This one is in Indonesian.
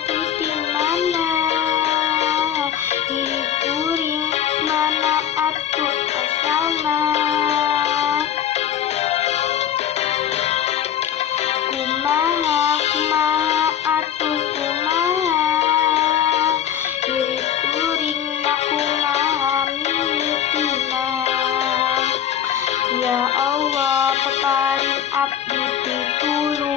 atuh di mana, diri kuring mana atuh asalna. Kumaha kumaha atuh kumaha, diri kuring na kumaha mimitina. Ya Allah peparing abdi pitulung.